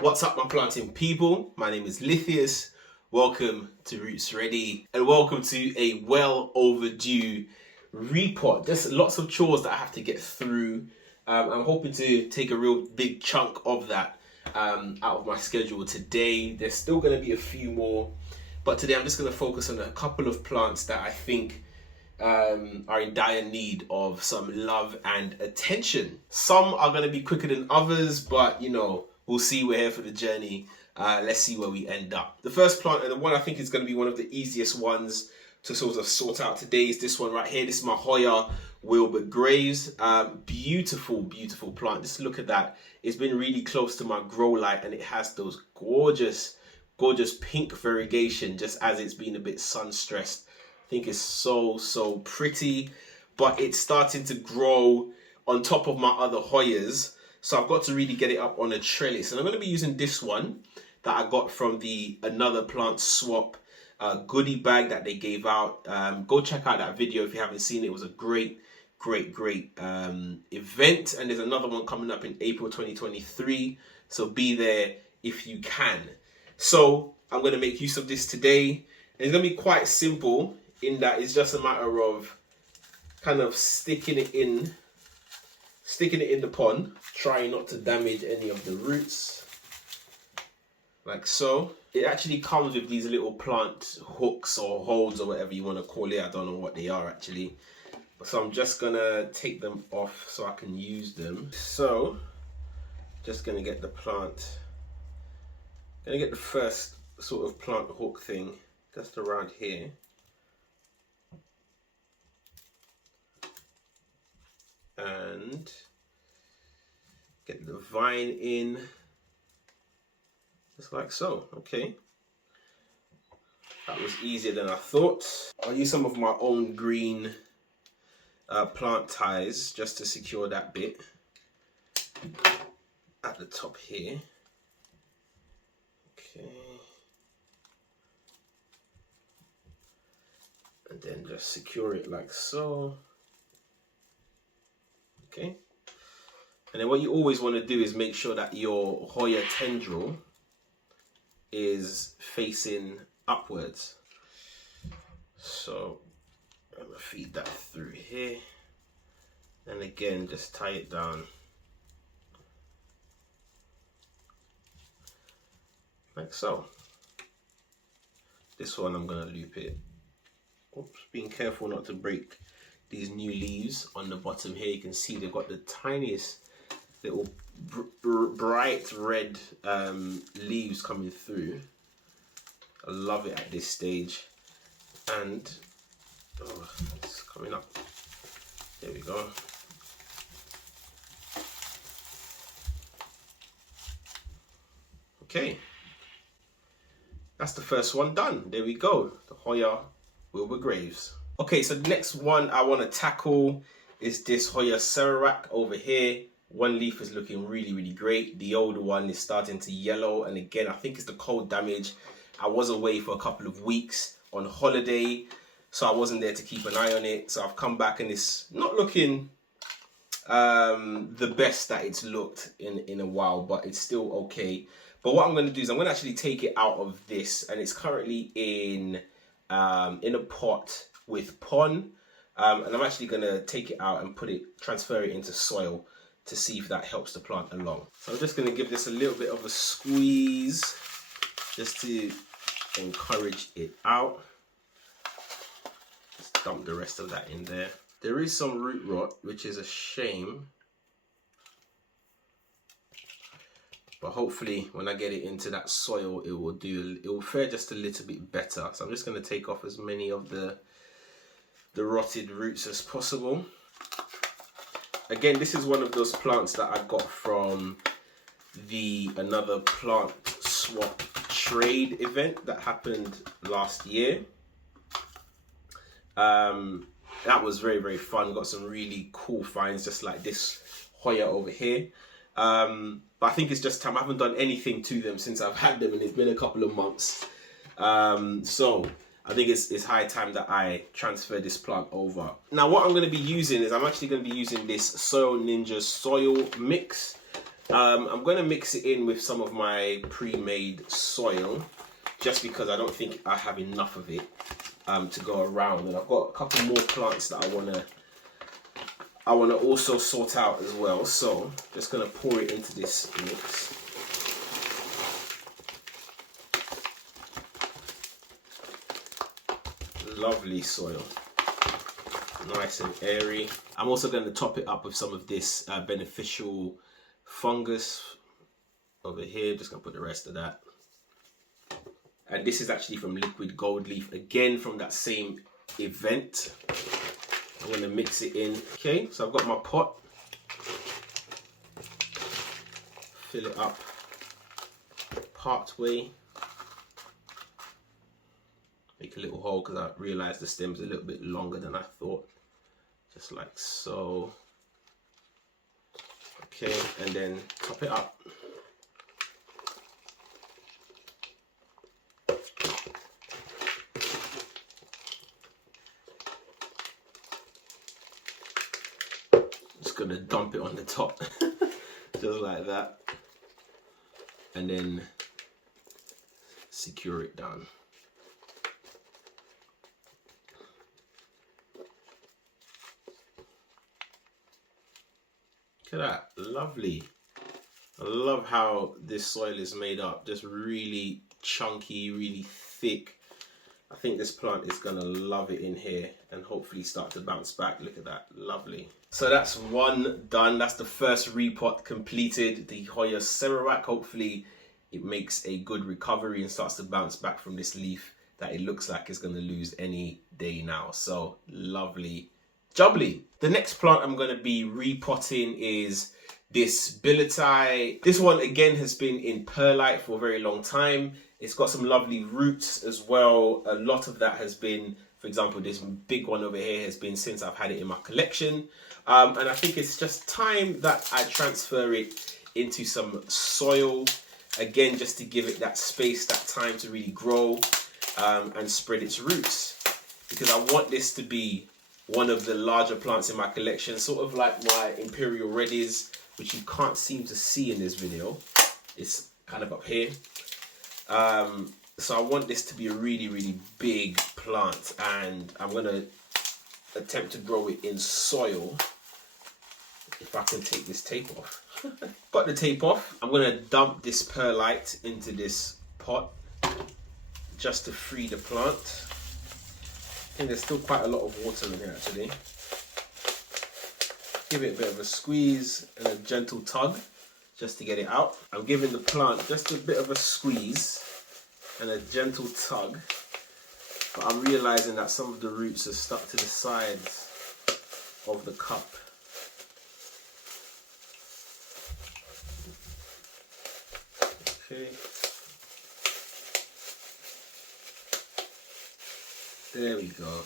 What's up, my planting people? My name is Lithius. Welcome to Roots Ready and welcome to a well overdue repot. There's lots of chores that I have to get through. I'm hoping to take a real big chunk of that out of my schedule today. There's still going to be a few more, but today I'm just going to focus on a couple of plants that I think are in dire need of some love and attention. Some are going to be quicker than others, but you know, we'll see. We're here for the journey. Let's see where we end up. The first plant, and the one I think is going to be one of the easiest ones to sort of sort out today, is this one right here. This is my Hoya Wilbur Graves. Beautiful, beautiful plant. Just look at that. It's been really close to my grow light, and it has those gorgeous, gorgeous pink variegation just as it's been a bit sun stressed. I think it's so pretty, but it's starting to grow on top of my other Hoyas. So I've got to really get it up on a trellis. And I'm going to be using this one that I got from the Another Plant Swap goodie bag that they gave out. Go check out that video if you haven't seen it. It was a great event. And there's another one coming up in April 2023. So be there if you can. So I'm going to make use of this today. And it's going to be quite simple in that it's just a matter of kind of sticking it in the pond, trying not to damage any of the roots, like so. It actually comes with these little plant hooks or holds or whatever you want to call it. I don't know what they are actually. So I'm just gonna take them off so I can use them. So just gonna get the first sort of plant hook thing just around here. And get the vine in, just like so. Okay, that was easier than I thought. I'll use some of my own green plant ties just to secure that bit at the top here. Okay, and then just secure it like so. Okay, and then what you always want to do is make sure that your Hoya tendril is facing upwards. So I'm going to feed that through here, and again just tie it down like so. This one I'm going to loop it. Oops, being careful not to break these new leaves on the bottom here. You can see they've got the tiniest little bright red leaves coming through. I love it at this stage. And oh, it's coming up. There we go. Okay, that's the first one done. There we go, the Hoya Wilbur Graves. Okay, so the next one I want to tackle is this Hoya Sarawak over here. One leaf is looking really great. The older one is starting to yellow, and again, I think it's the cold damage. I was away for a couple of weeks on holiday, so I wasn't there to keep an eye on it. So I've come back and it's not looking the best that it's looked in a while, but it's still okay. But what I'm going to do is I'm going to actually take it out of this, and it's currently in a pot with pon, and I'm actually going to take it out and transfer it into soil to see if that helps the plant along. So I'm just going to give this a little bit of a squeeze just to encourage it out. Just dump the rest of that in there. There is some root rot, which is a shame, but hopefully when I get it into that soil, it will fare just a little bit better. So I'm just going to take off as many of the rotted roots as possible. Again, this is one of those plants that I got from the Another Plant Swap trade event that happened last year. That was very fun. Got some really cool finds, just like this Hoya over here. But I think it's just time. I haven't done anything to them since I've had them, and it's been a couple of months. So I think it's high time that I transfer this plant over. Now what I'm going to be using is I'm actually going to be using this Soil Ninja soil mix. I'm going to mix it in with some of my pre-made soil, just because I don't think I have enough of it to go around. And I've got a couple more plants that I want to also sort out as well. So just going to pour it into this mix. Lovely soil, nice and airy. I'm also going to top it up with some of this beneficial fungus over here. Just going to put the rest of that. And this is actually from liquid gold leaf, again from that same event. I'm going to mix it in. Okay, so I've got my pot. Fill it up part way. Make a little hole because I realized the stem's a little bit longer than I thought. Just like so. Okay, and then top it up. Just gonna dump it on the top, just like that. And then secure it down. Look at that, lovely. I love how this soil is made up, just really chunky, really thick. I think this plant is gonna love it in here and hopefully start to bounce back. Look at that, lovely. So that's one done. That's the first repot completed, the Hoya Sarawak. Hopefully it makes a good recovery and starts to bounce back from this leaf that it looks like is gonna lose any day now. So lovely. Jubbly. The next plant I'm going to be repotting is this Billetai. This one again has been in perlite for a very long time. It's got some lovely roots as well. A lot of that has been, for example, this big one over here has been since I've had it in my collection. And I think it's just time that I transfer it into some soil. Again, just to give it that space, that time to really grow and spread its roots. Because I want this to be one of the larger plants in my collection, sort of like my Imperial Reddies, which you can't seem to see in this video. It's kind of up here. So I want this to be a really, really big plant, and I'm going to attempt to grow it in soil. If I can take this tape off. Got the tape off. I'm going to dump this perlite into this pot just to free the plant. I think there's still quite a lot of water in here actually. Give it a bit of a squeeze and a gentle tug just to get it out. I'm giving the plant just a bit of a squeeze and a gentle tug, but I'm realizing that some of the roots are stuck to the sides of the cup. Okay. There we go.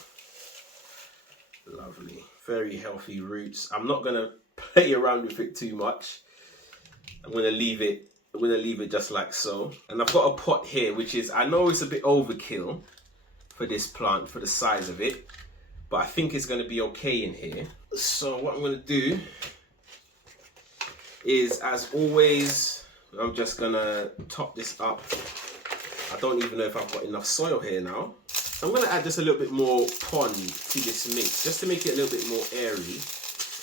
Lovely. Very healthy roots. I'm not gonna play around with it too much. I'm gonna leave it just like so. And I've got a pot here, which is, I know it's a bit overkill for this plant, for the size of it, but I think it's gonna be okay in here. So what I'm gonna do is, as always, I'm just gonna top this up. I don't even know if I've got enough soil here now. I'm going to add just a little bit more pond to this mix, just to make it a little bit more airy.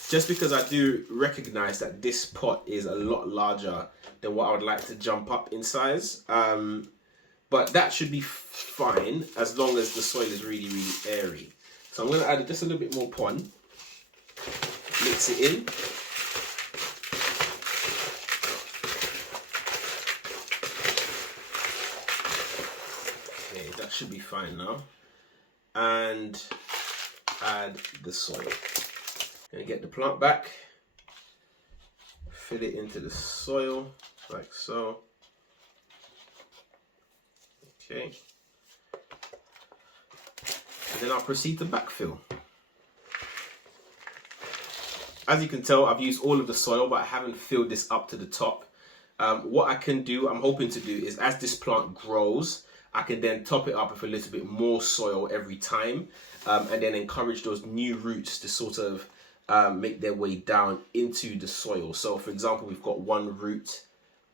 Just because I do recognize that this pot is a lot larger than what I would like to jump up in size. But that should be fine as long as the soil is really, really airy. So I'm going to add just a little bit more pond. Mix it in. Should be fine now, and add the soil. Gonna get the plant back, fill it into the soil like so. Okay, and then I'll proceed to backfill. As you can tell, I've used all of the soil, but I haven't filled this up to the top. What I can do, I'm hoping to do, is as this plant grows, I can then top it up with a little bit more soil every time, and then encourage those new roots to sort of make their way down into the soil. So for example, we've got one root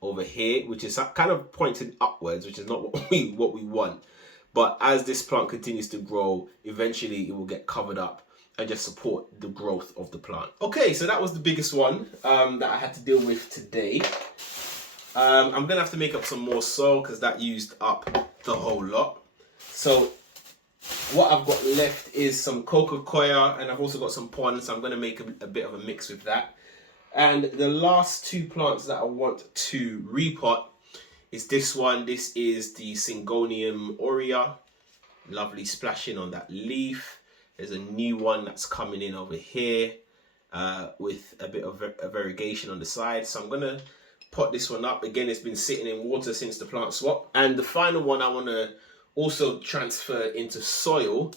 over here, which is kind of pointing upwards, which is not what we want. But as this plant continues to grow, eventually it will get covered up and just support the growth of the plant. Okay, so that was the biggest one that I had to deal with today. I'm gonna have to make up some more soil because that used up the whole lot. So what I've got left is some Hoya, and I've also got some pond, so I'm gonna make a bit of a mix with that. And the last two plants that I want to repot is this one. This is the Syngonium Aurea. Lovely splashing on that leaf. There's a new one that's coming in over here with a bit of a variegation on the side. So I'm gonna pot this one up. Again, it's been sitting in water since the plant swap. And the final one I wanna also transfer into soil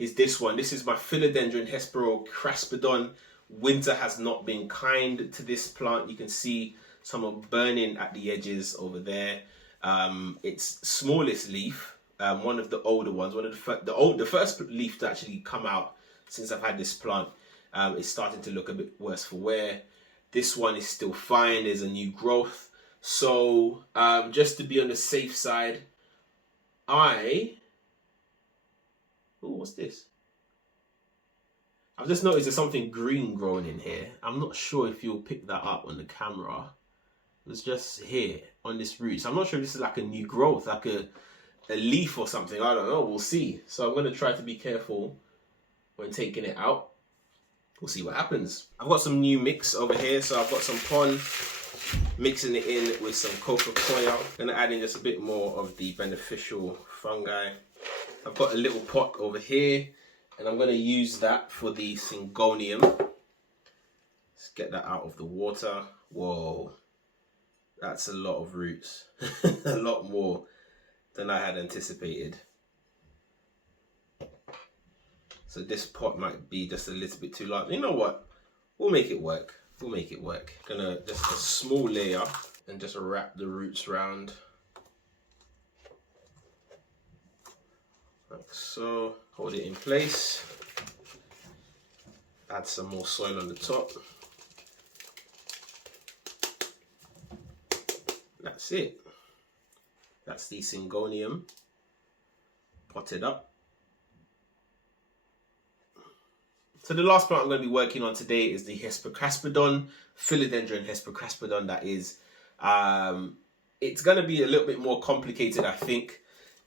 is this one. This is my Philodendron Hesperocraspedon. Winter has not been kind to this plant. You can see some are burning at the edges over there. Its smallest leaf, one of the older ones, the first leaf to actually come out since I've had this plant, is starting to look a bit worse for wear. This one is still fine. There's a new growth. So just to be on the safe side, what's this? I've just noticed there's something green growing in here. I'm not sure if you'll pick that up on the camera. It's just here on this root. So I'm not sure if this is like a new growth, like a leaf or something. I don't know. We'll see. So I'm going to try to be careful when taking it out. We'll see what happens. I've got some new mix over here. So I've got some pond, mixing it in with some Hoya. Going to add in just a bit more of the beneficial fungi. I've got a little pot over here, and I'm going to use that for the Syngonium. Let's get that out of the water. Whoa, that's a lot of roots. A lot more than I had anticipated. So this pot might be just a little bit too large. You know what? We'll make it work. We'll make it work. Gonna just a small layer and just wrap the roots around. Like so. Hold it in place. Add some more soil on the top. That's it. That's the Syngonium potted up. So the last plant I'm going to be working on today is the Hesperocraspedon, Philodendron Hesperocraspedon, that is. It's going to be a little bit more complicated, I think,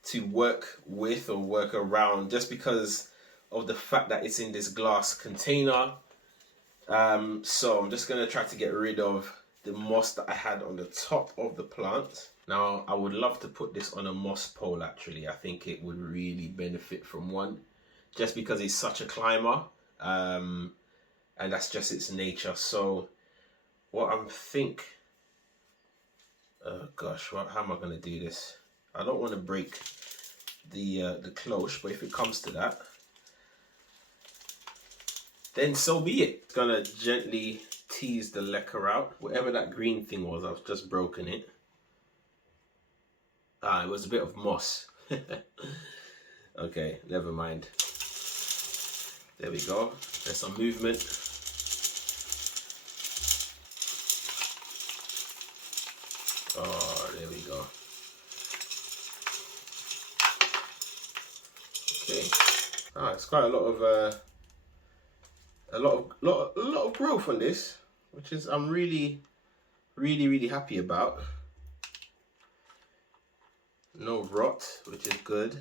to work with or work around, just because of the fact that it's in this glass container. So I'm just going to try to get rid of the moss that I had on the top of the plant. Now, I would love to put this on a moss pole, actually. I think it would really benefit from one, just because it's such a climber. And that's just its nature. So what I'm oh gosh, how am I going to do this? I don't want to break the cloche, but if it comes to that, then so be it. It's going to gently tease the lecker out. Whatever that green thing was, I've just broken it. It was a bit of moss. Okay, never mind. There we go. There's some movement. Oh, there we go. Okay. It's quite a lot of growth on this, which is I'm really happy about. No rot, which is good.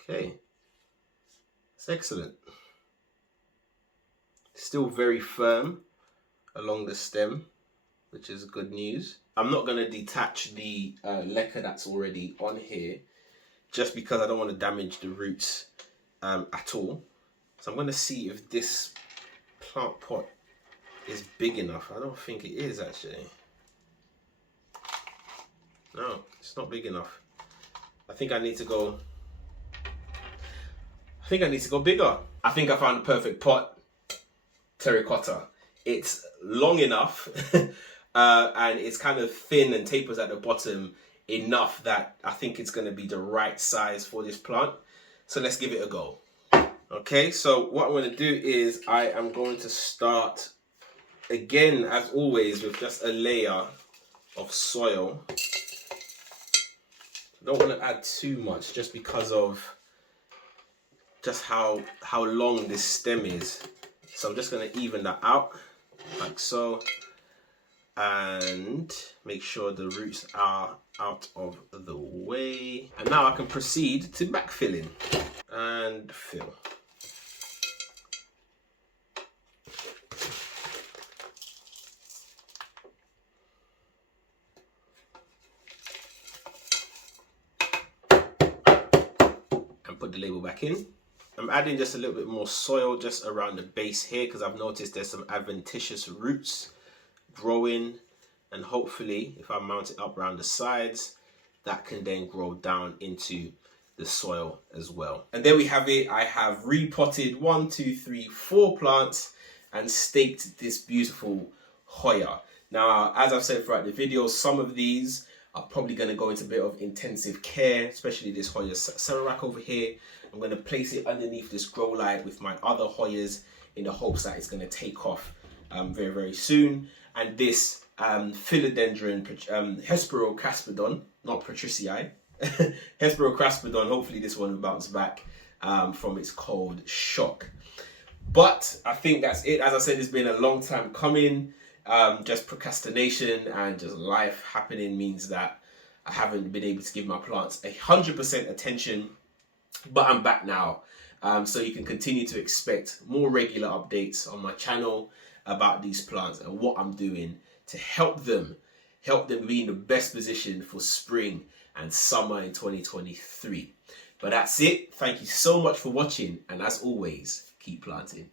Okay. It's excellent. Still very firm along the stem, which is good news. I'm not going to detach the lecker that's already on here, just because I don't want to damage the roots at all. So I'm going to see if this plant pot is big enough. I don't think it is, actually. No, it's not big enough. I think I need to go bigger. I think I found the perfect pot. Terracotta. It's long enough and it's kind of thin and tapers at the bottom enough that I think it's going to be the right size for this plant. So let's give it a go. Okay, so what I'm going to do is I am going to start again, as always, with just a layer of soil. I don't want to add too much just because of just how long this stem is. So I'm just going to even that out like so, and make sure the roots are out of the way. And now I can proceed to backfilling and fill. And put the label back in. I'm adding just a little bit more soil just around the base here because I've noticed there's some adventitious roots growing, and hopefully if I mount it up around the sides, that can then grow down into the soil as well. And there we have it. I have repotted 4 plants and staked this beautiful Hoya. Now, as I've said throughout the video, some of these are probably going to go into a bit of intensive care, especially this Hoya Sarawak over here. I'm going to place it underneath this grow light with my other Hoyas in the hopes that it's going to take off very, very soon. And this Philodendron, Hesperocaspidon, not Patricii, Hesperocaspidon, hopefully this one will bounce back from its cold shock. But I think that's it. As I said, it's been a long time coming. Just procrastination and just life happening means that I haven't been able to give my plants 100% attention, but I'm back now. So you can continue to expect more regular updates on my channel about these plants and what I'm doing to help them be in the best position for spring and summer in 2023. But that's it. Thank you so much for watching, and as always, keep planting.